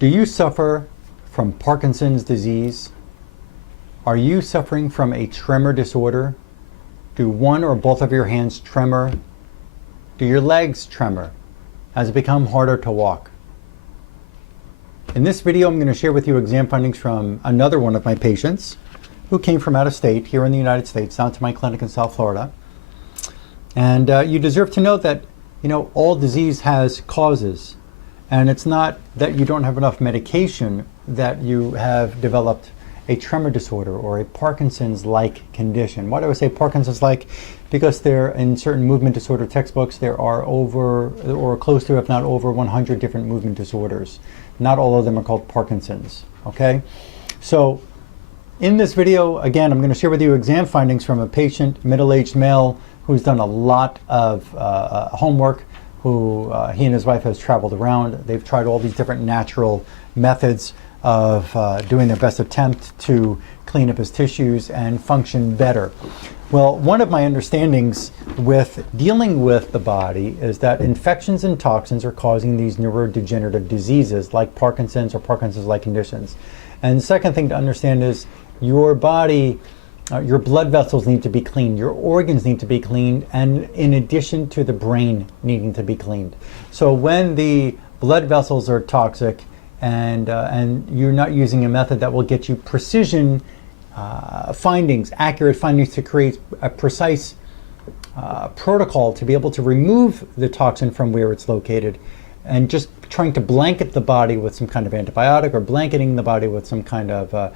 Do you suffer from Parkinson's disease? Are you suffering from a tremor disorder? Do one or both of your hands tremor? Do your legs tremor? Has it become harder to walk? In this video, I'm going to share with you exam findings from another one of my patients who came from out of state here in the United States down to my clinic in South Florida. And you deserve to know that, all disease has causes. And it's not that you don't have enough medication that you have developed a tremor disorder or a Parkinson's-like condition. Why do I say Parkinson's-like? Because there, in certain movement disorder textbooks, there are over or close to, if not over, 100 different movement disorders. Not all of them are called Parkinson's, okay? So in this video, again, I'm going to share with you exam findings from a patient, middle-aged male, who's done a lot of homework, who he and his wife has traveled around. They've tried all these different natural methods of doing their best attempt to clean up his tissues and function better. Well, one of my understandings with dealing with the body is that infections and toxins are causing these neurodegenerative diseases like Parkinson's or Parkinson's-like conditions. And the second thing to understand is your body, your blood vessels need to be cleaned, your organs need to be cleaned, and in addition to the brain needing to be cleaned. So when the blood vessels are toxic and you're not using a method that will get you precision findings, accurate findings to create a precise protocol to be able to remove the toxin from where it's located, and just trying to blanket the body with some kind of antibiotic or blanketing the body with some kind of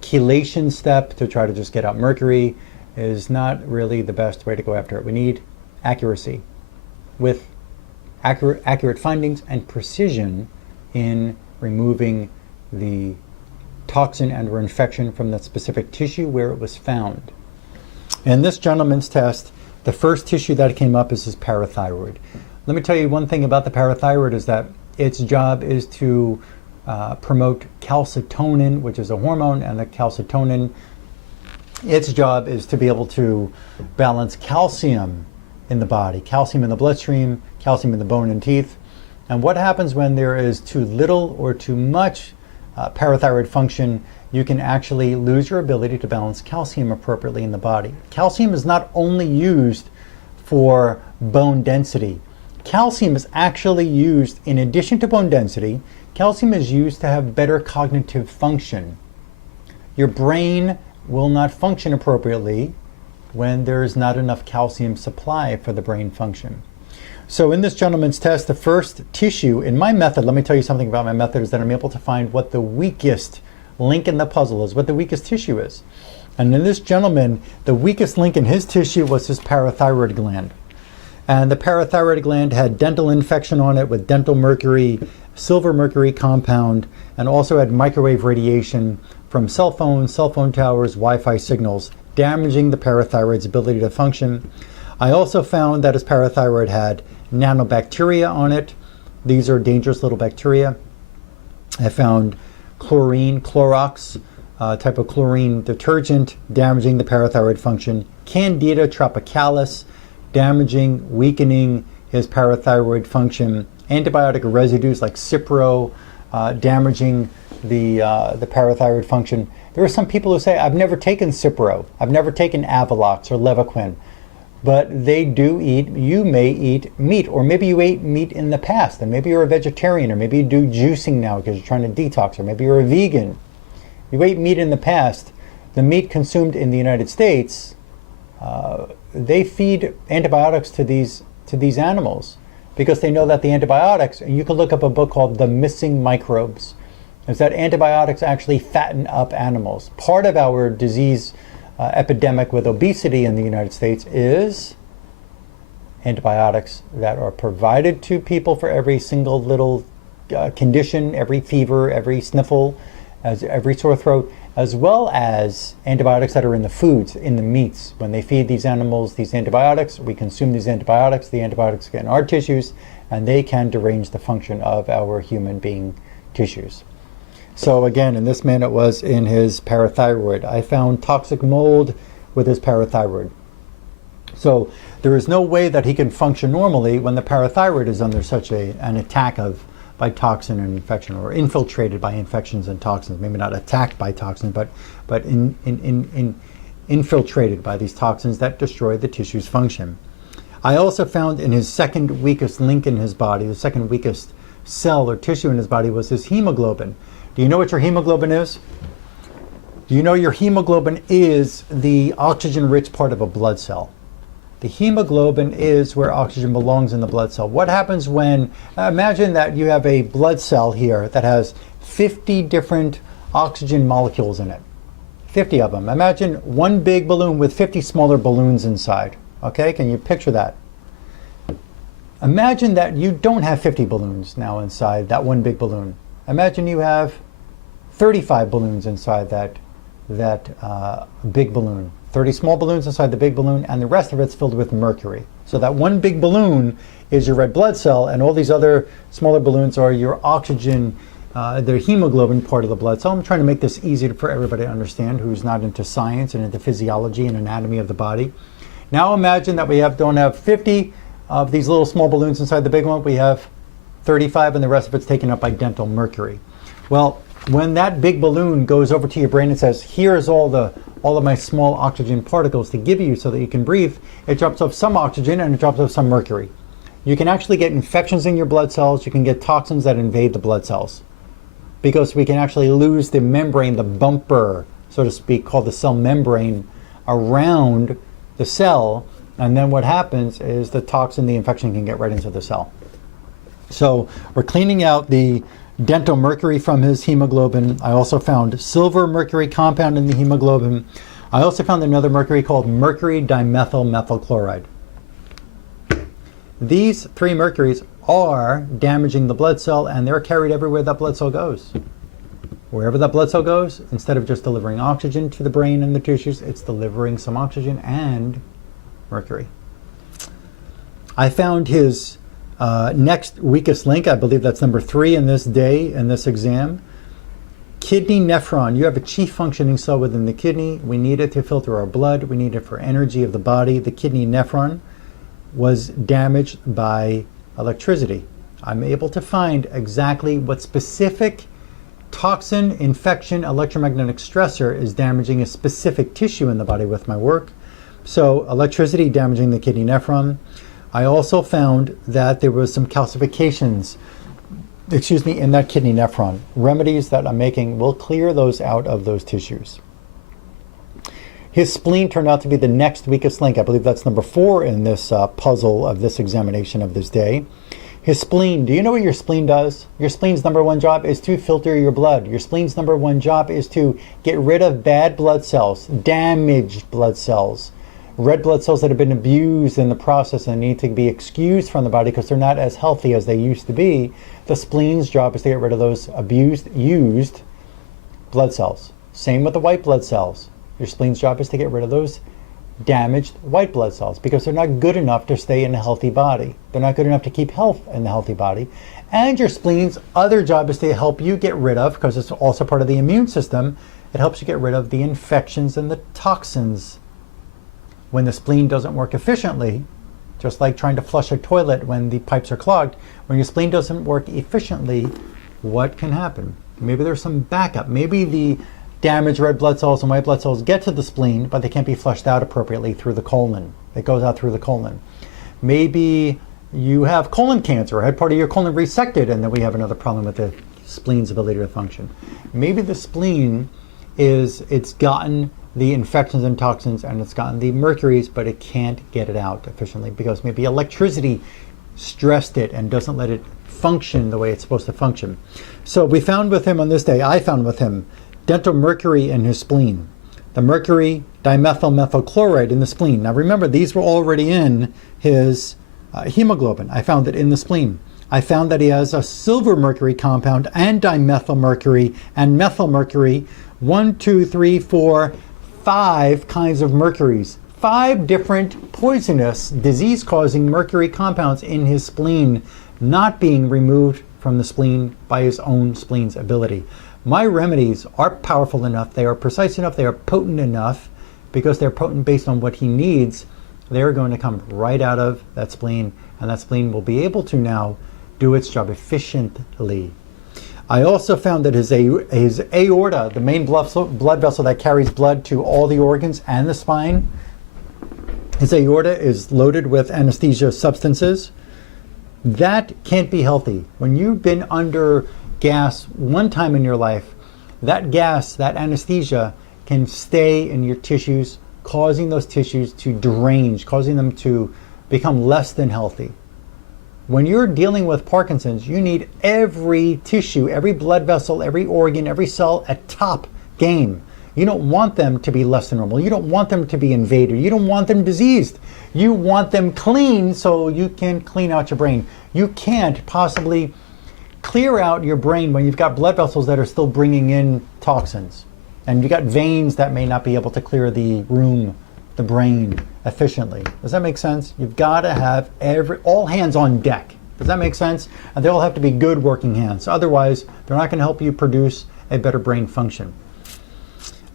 chelation step to try to just get out mercury is not really the best way to go after it. We need accuracy with accurate findings and precision in removing the toxin and or infection from that specific tissue where it was found. In this gentleman's test, the first tissue that came up is his parathyroid. Let me tell you one thing about the parathyroid is that its job is to promote calcitonin, which is a hormone, and the calcitonin, its job is to be able to balance calcium in the body, calcium in the bloodstream, calcium in the bone and teeth. And what happens when there is too little or too much parathyroid function? You can actually lose your ability to balance calcium appropriately in the body. Calcium is not only used for bone density. Calcium is actually used, in addition to bone density, calcium is used to have better cognitive function. Your brain will not function appropriately when there is not enough calcium supply for the brain function. So in this gentleman's test, the first tissue in my method, let me tell you something about my method, is that I'm able to find what the weakest link in the puzzle is, what the weakest tissue is. And in this gentleman, the weakest link in his tissue was his parathyroid gland. And the parathyroid gland had dental infection on it with dental mercury, silver mercury compound, and also had microwave radiation from cell phones, cell phone towers, Wi-Fi signals, damaging the parathyroid's ability to function. I also found that his parathyroid had nanobacteria on it. These are dangerous little bacteria. I found chlorine, Clorox, type of chlorine detergent, damaging the parathyroid function. Candida tropicalis, damaging, weakening his parathyroid function. Antibiotic residues like Cipro, damaging the parathyroid function. There are some people who say, I've never taken Cipro, I've never taken Avelox or Levaquin, but they do eat, you may eat meat, or maybe you ate meat in the past, and maybe you're a vegetarian, or maybe you do juicing now because you're trying to detox, or maybe you're a vegan. You ate meat in the past. The meat consumed in the United States, they feed antibiotics to these animals because they know that the antibiotics, and you can look up a book called The Missing Microbes, is that antibiotics actually fatten up animals. Part of our disease epidemic with obesity in the United States is antibiotics that are provided to people for every single little condition, every fever, every sniffle, every sore throat, as well as antibiotics that are in the foods, in the meats. When they feed these animals these antibiotics, we consume these antibiotics, the antibiotics get in our tissues, and they can derange the function of our human being tissues. So again, in this man, it was in his parathyroid. I found toxic mold with his parathyroid. So there is no way that he can function normally when the parathyroid is under such an attack of by toxin and infection, or infiltrated by infections and toxins. Maybe not attacked by toxins, but infiltrated by these toxins that destroy the tissue's function. I also found in his second weakest link in his body, the second weakest cell or tissue in his body, was his hemoglobin. Do you know what your hemoglobin is? Do you know your hemoglobin is the oxygen-rich part of a blood cell? The hemoglobin is where oxygen belongs in the blood cell. What happens when, imagine that you have a blood cell here that has 50 different oxygen molecules in it. 50 of them. Imagine one big balloon with 50 smaller balloons inside. Okay, can you picture that? Imagine that you don't have 50 balloons now inside that one big balloon. Imagine you have 35 balloons inside that big balloon. 30 small balloons inside the big balloon, and the rest of it's filled with mercury. So that one big balloon is your red blood cell, and all these other smaller balloons are your oxygen, the hemoglobin part of the blood cell. I'm trying to make this easy for everybody to understand who's not into science and into physiology and anatomy of the body. Now imagine that we don't have 50 of these little small balloons inside the big one. We have 35, and the rest of it's taken up by dental mercury. Well, when that big balloon goes over to your brain and says, here's all of my small oxygen particles to give you so that you can breathe, it drops off some oxygen and it drops off some mercury. You can actually get infections in your blood cells. You can get toxins that invade the blood cells, because we can actually lose the membrane, the bumper, so to speak, called the cell membrane around the cell. And then what happens is the toxin, the infection, can get right into the cell. So we're cleaning out the dental mercury from his hemoglobin. I also found silver mercury compound in the hemoglobin. I also found another mercury called mercury dimethyl methylchloride. These three mercuries are damaging the blood cell, and they're carried everywhere that blood cell goes. Wherever that blood cell goes, instead of just delivering oxygen to the brain and the tissues, it's delivering some oxygen and mercury. I found his next weakest link. I believe that's number 3 in this exam. Kidney nephron. You have a chief functioning cell within the kidney. We need it to filter our blood. We need it for energy of the body. The kidney nephron was damaged by electricity. I'm able to find exactly what specific toxin, infection, electromagnetic stressor is damaging a specific tissue in the body with my work. So electricity damaging the kidney nephron. I also found that there was some calcifications, in that kidney nephron. Remedies that I'm making will clear those out of those tissues. His spleen turned out to be the next weakest link. I believe that's number 4 in this puzzle of this examination of this day. His spleen. Do you know what your spleen does? Your spleen's number 1 job is to filter your blood. Your spleen's number 1 job is to get rid of bad blood cells, damaged blood cells, red blood cells that have been abused in the process and need to be excused from the body because they're not as healthy as they used to be. The spleen's job is to get rid of those used blood cells. Same with the white blood cells. Your spleen's job is to get rid of those damaged white blood cells because they're not good enough to stay in a healthy body. They're not good enough to keep health in the healthy body. And your spleen's other job is to help you get rid of, because it's also part of the immune system, it helps you get rid of the infections and the toxins. When the spleen doesn't work efficiently, just like trying to flush a toilet when the pipes are clogged, when your spleen doesn't work efficiently, what can happen? Maybe there's some backup. Maybe the damaged red blood cells and white blood cells get to the spleen, but they can't be flushed out appropriately through the colon. It goes out through the colon. Maybe you have colon cancer or had part of your colon resected, and then we have another problem with the spleen's ability to function. Maybe the spleen it's gotten the infections and toxins and it's gotten the mercuries, but it can't get it out efficiently because maybe electricity stressed it and doesn't let it function the way it's supposed to function. So we found with him on this day, I found with him dental mercury in his spleen, the mercury dimethyl methylchloride in the spleen. Now remember, these were already in his hemoglobin. I found it in the spleen. I found that he has a silver mercury compound and dimethyl mercury and methyl mercury. 1, 2, 3, 4, 5 kinds of mercuries. 5 different poisonous, disease-causing mercury compounds in his spleen, not being removed from the spleen by his own spleen's ability. My remedies are powerful enough, they are precise enough, they are potent enough, because they're potent based on what he needs. They're going to come right out of that spleen, and that spleen will be able to now do its job efficiently. I also found that his aorta, the main blood vessel that carries blood to all the organs and the spine, his aorta is loaded with anesthesia substances. That can't be healthy. When you've been under gas one time in your life, that gas, that anesthesia, can stay in your tissues, causing those tissues to derange, causing them to become less than healthy. When you're dealing with Parkinson's, you need every tissue, every blood vessel, every organ, every cell at top game. You don't want them to be less than normal. You don't want them to be invaded. You don't want them diseased. You want them clean so you can clean out your brain. You can't possibly clear out your brain when you've got blood vessels that are still bringing in toxins. And you've got veins that may not be able to clear the room, the brain, efficiently. Does that make sense? You've got to have all hands on deck. Does that make sense? And they all have to be good working hands. Otherwise, they're not going to help you produce a better brain function.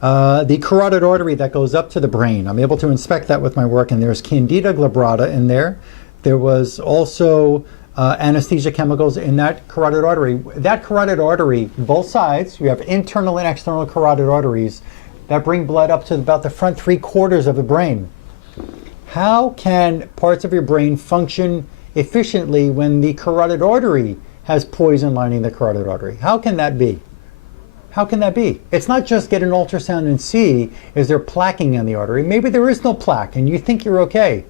The carotid artery that goes up to the brain, I'm able to inspect that with my work, and there's Candida glabrata in there. There was also anesthesia chemicals in that carotid artery. That carotid artery, both sides, you have internal and external carotid arteries that bring blood up to about the front 3/4 of the brain. How can parts of your brain function efficiently when the carotid artery has poison lining the carotid artery? How can that be? How can that be? It's not just get an ultrasound and see, is there plaquing in the artery? Maybe there is no plaque and you think you're okay.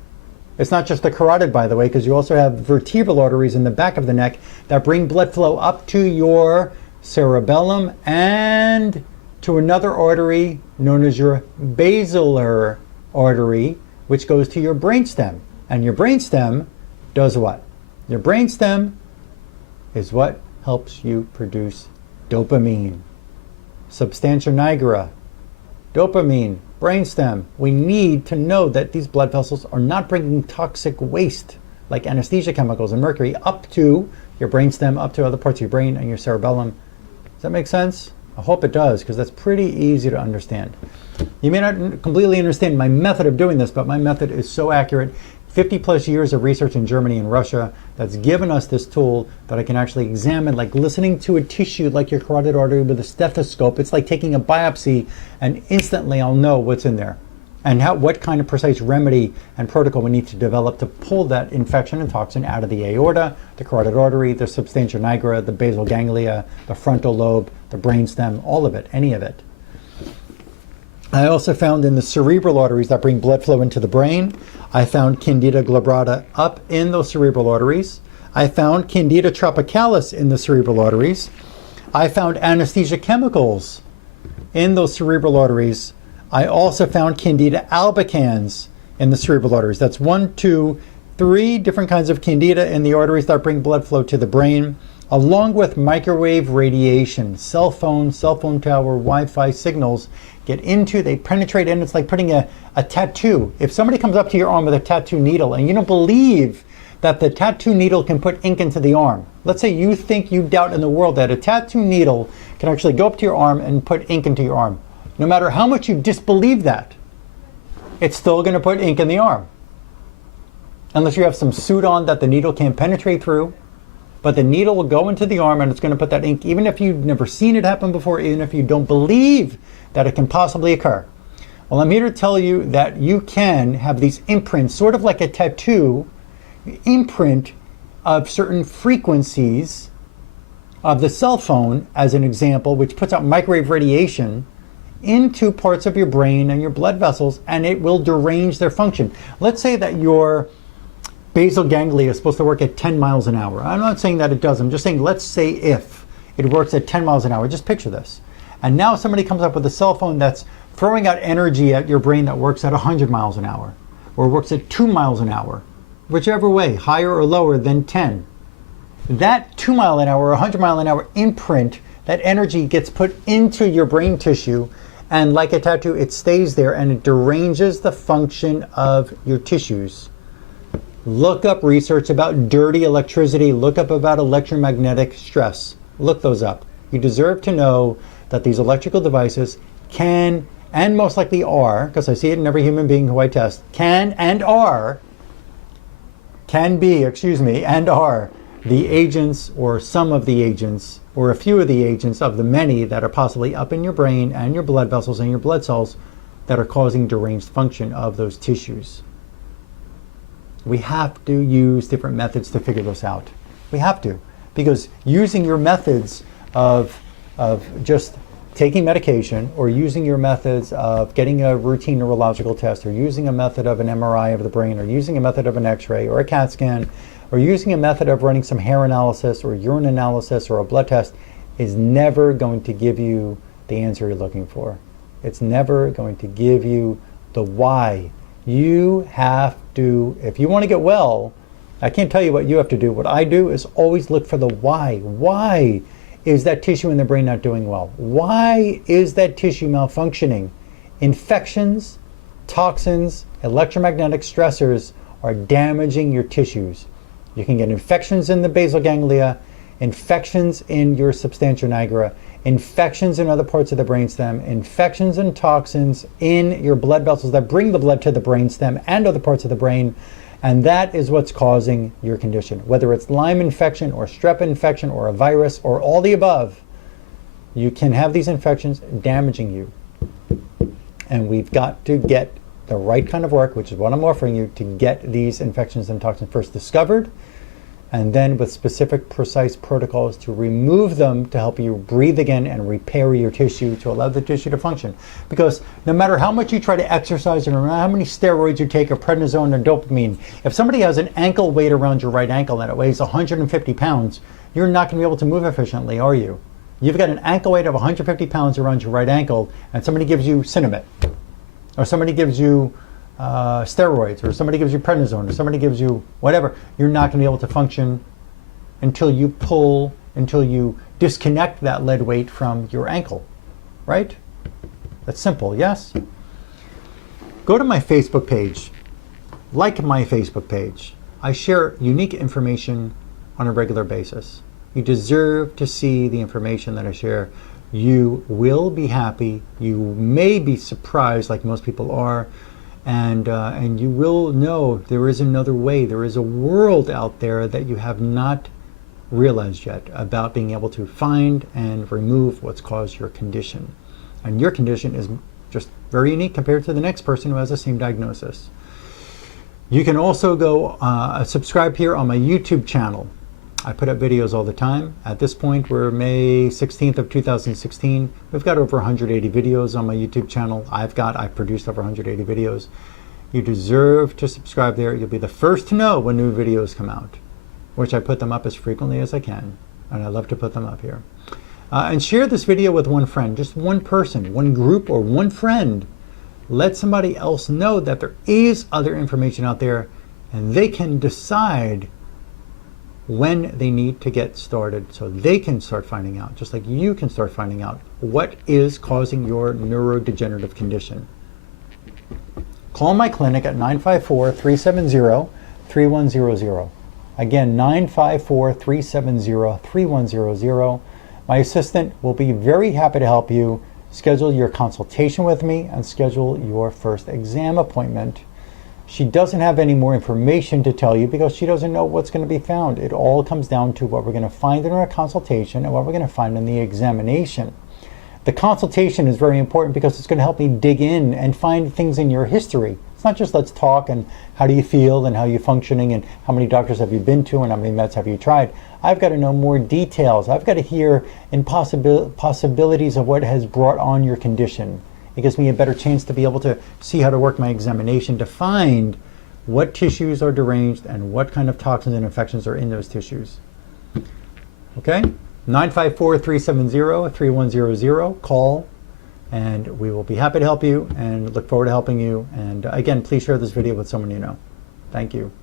It's not just the carotid, by the way, because you also have vertebral arteries in the back of the neck that bring blood flow up to your cerebellum and to another artery known as your basilar artery, which goes to your brainstem. And your brainstem does what? Your brainstem is what helps you produce dopamine. Substantia nigra, dopamine, brainstem. We need to know that these blood vessels are not bringing toxic waste like anesthesia chemicals and mercury up to your brainstem, up to other parts of your brain and your cerebellum. Does that make sense? I hope it does, because that's pretty easy to understand. You may not completely understand my method of doing this, but my method is so accurate. 50 plus years of research in Germany and Russia that's given us this tool that I can actually examine, like listening to a tissue like your carotid artery with a stethoscope. It's like taking a biopsy, and instantly I'll know what's in there and what kind of precise remedy and protocol we need to develop to pull that infection and toxin out of the aorta, the carotid artery, the substantia nigra, the basal ganglia, the frontal lobe, the brainstem, all of it, any of it. I also found in the cerebral arteries that bring blood flow into the brain, I found Candida glabrata up in those cerebral arteries. I found Candida tropicalis in the cerebral arteries. I found anesthesia chemicals in those cerebral arteries. I also found Candida albicans in the cerebral arteries. That's 1, 2, 3 different kinds of Candida in the arteries that bring blood flow to the brain, along with microwave radiation. Cell phone tower, Wi-Fi signals they penetrate in. It's like putting a tattoo. If somebody comes up to your arm with a tattoo needle and you don't believe that the tattoo needle can put ink into the arm, let's say you think, you doubt in the world that a tattoo needle can actually go up to your arm and put ink into your arm. No matter how much you disbelieve that, it's still going to put ink in the arm. Unless you have some suit on that the needle can't penetrate through, but the needle will go into the arm and it's going to put that ink, even if you've never seen it happen before, even if you don't believe that it can possibly occur. Well, I'm here to tell you that you can have these imprints, sort of like a tattoo, imprint of certain frequencies of the cell phone, as an example, which puts out microwave radiation into parts of your brain and your blood vessels, and it will derange their function. Let's say that your basal ganglia is supposed to work at 10 miles an hour. I'm not saying that it does. I'm just saying, let's say if it works at 10 miles an hour. Just picture this. And now somebody comes up with a cell phone that's throwing out energy at your brain that works at 100 miles an hour, or works at 2 miles an hour, whichever way, higher or lower than 10. That 2 mile an hour or 100 mile an hour imprint, that energy gets put into your brain tissue, and like a tattoo, it stays there and it deranges the function of your tissues. Look up research about dirty electricity. Look up about electromagnetic stress. Look those up. You deserve to know that these electrical devices can, and most likely are, because I see it in every human being who I test, can be the agents, or some of the agents, or a few of the agents of the many that are possibly up in your brain and your blood vessels and your blood cells that are causing deranged function of those tissues. We have to use different methods to figure this out. We have to, because using your methods of just taking medication, or using your methods of getting a routine neurological test, or using a method of an MRI of the brain, or using a method of an X-ray or a CAT scan, or using a method of running some hair analysis or urine analysis or a blood test is never going to give you the answer you're looking for. It's never going to give you the why. You have to, if you want to get well, I can't tell you what you have to do. What I do is always look for the why. Why is that tissue in the brain not doing well? Why is that tissue malfunctioning? Infections, toxins, electromagnetic stressors are damaging your tissues. You can get infections in the basal ganglia, infections in your substantia nigra, infections in other parts of the brainstem, infections and toxins in your blood vessels that bring the blood to the brainstem and other parts of the brain, and that is what's causing your condition. Whether it's Lyme infection or strep infection or a virus or all the above, you can have these infections damaging you. And we've got to get the right kind of work, which is what I'm offering you, to get these infections and toxins first discovered, and then with specific, precise protocols to remove them to help you breathe again and repair your tissue to allow the tissue to function. Because no matter how much you try to exercise, or no matter how many steroids you take, or prednisone or dopamine, if somebody has an ankle weight around your right ankle and it weighs 150 pounds, you're not going to be able to move efficiently, are you? You've got an ankle weight of 150 pounds around your right ankle, and somebody gives you Cinnamate, or somebody gives you steroids, or somebody gives you prednisone, or somebody gives you whatever, you're not going to be able to function until you disconnect that lead weight from your ankle, right? That's simple, yes? Go to my Facebook page, like my Facebook page. I share unique information on a regular basis. You deserve to see the information that I share. You will be happy. You may be surprised, like most people are, and you will know there is another way. There is a world out there that you have not realized yet about being able to find and remove what's caused your condition. And your condition is just very unique compared to the next person who has the same diagnosis. You can also go subscribe here on my YouTube channel. I put up videos all the time. At this point, we're May 16th of 2016. We've got over 180 videos on my YouTube channel. I've produced over 180 videos. You deserve to subscribe there. You'll be the first to know when new videos come out, which I put them up as frequently as I can. And I love to put them up here. And share this video with one friend, just one person, one group, or one friend. Let somebody else know that there is other information out there, and they can decide when they need to get started, so they can start finding out, just like you can start finding out what is causing your neurodegenerative condition. Call my clinic at 954-370-3100. Again, 954-370-3100. My assistant will be very happy to help you schedule your consultation with me and schedule your first exam appointment. She doesn't have any more information to tell you because she doesn't know what's going to be found. It all comes down to what we're going to find in our consultation and what we're going to find in the examination. The consultation is very important because it's going to help me dig in and find things in your history. It's not just let's talk and how do you feel and how you're functioning and how many doctors have you been to and how many meds have you tried. I've got to know more details. I've got to hear possibilities of what has brought on your condition. It gives me a better chance to be able to see how to work my examination to find what tissues are deranged and what kind of toxins and infections are in those tissues. Okay? 954-370-3100. Call, and we will be happy to help you and look forward to helping you. And again, please share this video with someone you know. Thank you.